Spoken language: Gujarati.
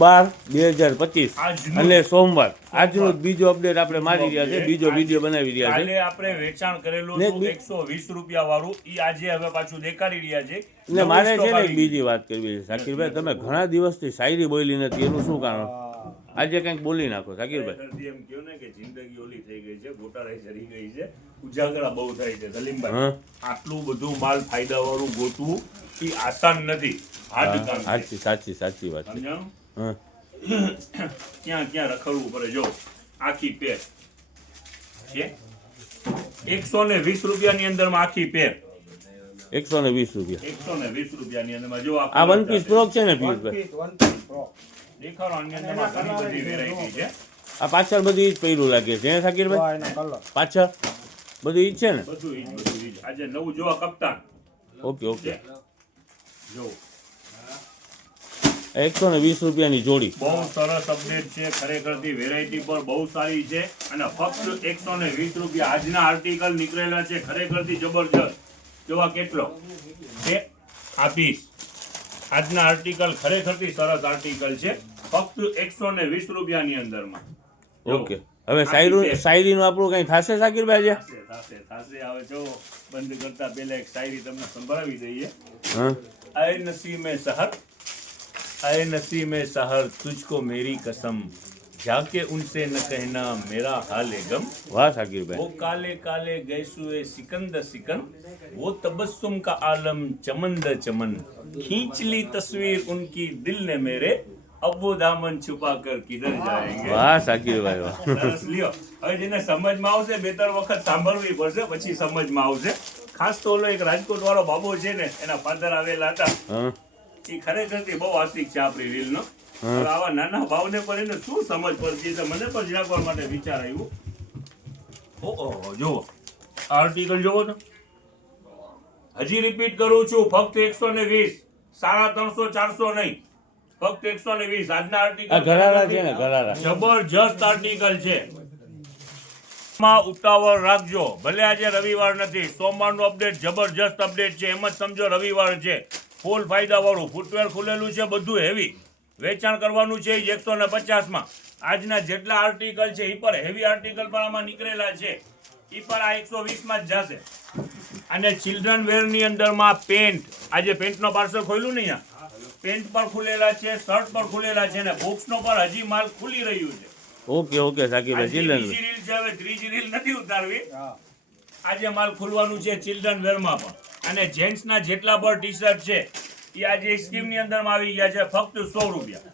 10/12/2025 અને સોમવાર આજનો બીજો અપડેટ આપણે મારી રહ્યા છે, બીજો વિડીયો બનાવી રહ્યા છે. કાલે આપણે વેચાણ કરેલું હતું 120 રૂપિયા વાળું, ઈ આજે હવે પાછું દેખાડી રહ્યા છે. ને મારે છે ને બીજી વાત કરવી છે શાકીરભાઈ, તમે ઘણા દિવસથી શાયરી બોલી નથી, એનું શું કારણ? આજે કંઈક બોલી નાખો શાકીરભાઈ. એમ કહ્યો ને કે જિંદગી ઓલી થઈ ગઈ છે, ગોટાળાઈ ચડી ગઈ છે, ઉજાગરા બહુ થાય છે. સલીમભાઈ, આટલું બધું માલ ફાયદા વાળું ગોતવું એ આસાન નથી, હાર્ડ કામ છે. સાચી વાત છે. સમજાણું? ક્યાં ક્યાં રખડવું પડે. જો આખી પેર છે 120 રૂપિયાની અંદર માં આખી પેર 120 રૂપિયા. 120 રૂપિયાની અંદર જો આ વન પીસ ફ્રોક છે ને પિયુષભાઈ? દેખાડો, આની અંદર ઘણી બધી વેરાયટી છે. આ પાછળ બધી જ પહેર્યું લાગે છે શાકીરભાઈ? પાછળ બધું ઈ છે ને? બધું ઈ જ. આજે નવું જોવા કપ્તાન. ઓકે. જો 120 રૂપિયાની જોડી. બહુ સરસ અપડેટ છે, ખરેખરથી વેરાયટી પર બહુ સારી છે અને ફક્ત 120 રૂપિયા આજના આર્ટિકલ નીકળેલા છે, ખરેખરથી જબરજસ્ત. જોવા કેટલો છે આ પીસ. આજના આર્ટિકલ ખરેખરથી સરસ આર્ટિકલ છે, ફક્ત 120 રૂપિયાની અંદરમાં. ઓકે. હવે શાયરીનું આપણું કઈ થશે શાકીરભાઈ? થશે. હવે જો બંધ કરતા પહેલા એક શાયરી તમને સંભળાવી દઈએ. આય નસીમે સહર, आए नसीब में सहर तुझको मेरी कसम, जाके उनसे न कहना मेरा हाल गम. वाह शाकिरभाई. वो काले काले गैसुए सिकंद सिकन, वो तबस्सुम का आलम चमन द चमन, खींच ली तस्वीर उनकी दिल ने मेरे, अब वो दामन छुपा कर किधर जाएंगे. વાહ શાકીરભાઈ વાહ. સરસ લ્યો. હવે જેને સમજમાં આવશે 2-3 વખત સાંભળવી પડશે પછી સમજમાં આવશે. ખાસ તો ઓલો એક રાજકોટ વાળો બાબો છે ને, એના ફાધર આવેલા હતા, એ ખરેખરથી બહુ આશિક છે આપણી રીલનો. આવા નાના ભાવને પણ એને શું સમજ પડતી છે, મને પણ જાગવા માટે વિચાર આવ્યો. ઓહો, જુઓ આર્ટિકલ જુઓ તો. હજી રિપીટ કરું છું, ફક્ત 120, 350-400 નહીં, ફક્ત 120. આજના આર્ટિકલ ઘરારા છે ને, ઘરારા જબરજસ્ત આર્ટિકલ છે. માં ઉતાવળ રાખજો, ભલે આજે રવિવાર નથી, સોમવારનું અપડેટ જબરજસ્ત અપડેટ છે. એમ જ સમજો રવિવાર છે. ફૂલ ફાયદા વાળું ફૂટવેર ખુલેલું છે, બધું હેવી વેચાણ કરવાનું છે 150 માં. આજના જેટલા આર્ટિકલ છે એ પર હેવી આર્ટિકલ પણ આમાં નીકળેલા છે, એ પર આ 120 માં જ જશે. અને ચિલ્ડ્રન વેર ની અંદર માં પેન્ટ, આજે પેન્ટ નો પાર્સલ ખોલ્યું નહીં, પેન્ટ પર ખુલેલા છે, શર્ટ પર ખુલેલા છે, અને બોક્સ નો પર હજી માલ ખુલી રહ્યું છે. ઓકે શાકીરભાઈ. ચિલ્ડ્રન બીજી રીલ છે, હવે ત્રીજી રીલ નથી ઉતારવી. આજે માલ ખુલવાનું છે ચિલ્ડ્રન વેર માં પણ. અને જેન્ટ્સ ના જેટલા પણ ટી શર્ટ છે એ આજે સ્કીમ ની અંદર માં આવી ગયા છે, ફક્ત 100 રૂપિયા.